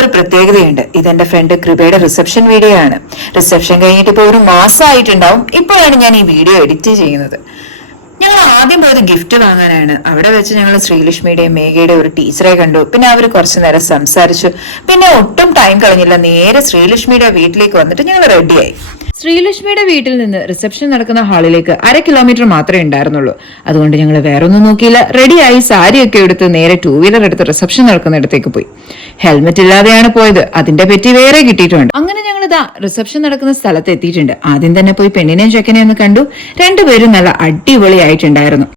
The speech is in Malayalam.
ഒരു പ്രത്യേകതയുണ്ട്. ഇതെന്റെ ഫ്രണ്ട് കൃപയുടെ റിസപ്ഷൻ വീഡിയോ ആണ്. റിസപ്ഷൻ കഴിഞ്ഞിട്ട് ഇപ്പൊ ഒരു മാസമായിട്ടുണ്ടാവും. ഇപ്പോഴാണ് ഞാൻ ഈ വീഡിയോ എഡിറ്റ് ചെയ്യുന്നത്. ഞങ്ങൾ ആദ്യം പോയത് ഗിഫ്റ്റ് വാങ്ങാനാണ്. അവിടെ വെച്ച് ഞങ്ങൾ ശ്രീലക്ഷ്മിയുടെയും മേഘയുടെ ഒരു ടീച്ചറെ കണ്ടു. പിന്നെ അവർ കുറച്ചു നേരം സംസാരിച്ചു. പിന്നെ ഒട്ടും ടൈം കളഞ്ഞില്ല, നേരെ ശ്രീലക്ഷ്മിയുടെ വീട്ടിലേക്ക് വന്നിട്ട് ഞങ്ങൾ റെഡിയായി. ശ്രീലക്ഷ്മിയുടെ വീട്ടിൽ നിന്ന് റിസപ്ഷൻ നടക്കുന്ന ഹാളിലേക്ക് 1/2 കിലോമീറ്റർ മാത്രമേ ഉണ്ടായിരുന്നുള്ളൂ. അതുകൊണ്ട് ഞങ്ങൾ വേറൊന്നും നോക്കിയില്ല, റെഡിയായി സാരിയൊക്കെ എടുത്ത് നേരെ 2 വീലർ എടുത്ത് റിസപ്ഷൻ നടക്കുന്നിടത്തേക്ക് പോയി. ഹെൽമെറ്റ് ഇല്ലാതെയാണ് പോയത്, അതിന്റെ പറ്റി വേറെ കിട്ടിയിട്ടുണ്ട്. അങ്ങനെ ഞങ്ങൾ ഇതാ റിസപ്ഷൻ നടക്കുന്ന സ്ഥലത്ത് എത്തിയിട്ടുണ്ട്. ആദ്യം തന്നെ പോയി പെണ്ണിനെയും ചെക്കനെയും ഒന്ന് കണ്ടു. രണ്ടുപേരും നല്ല അടിപൊളിയായിട്ടുണ്ടായിരുന്നു.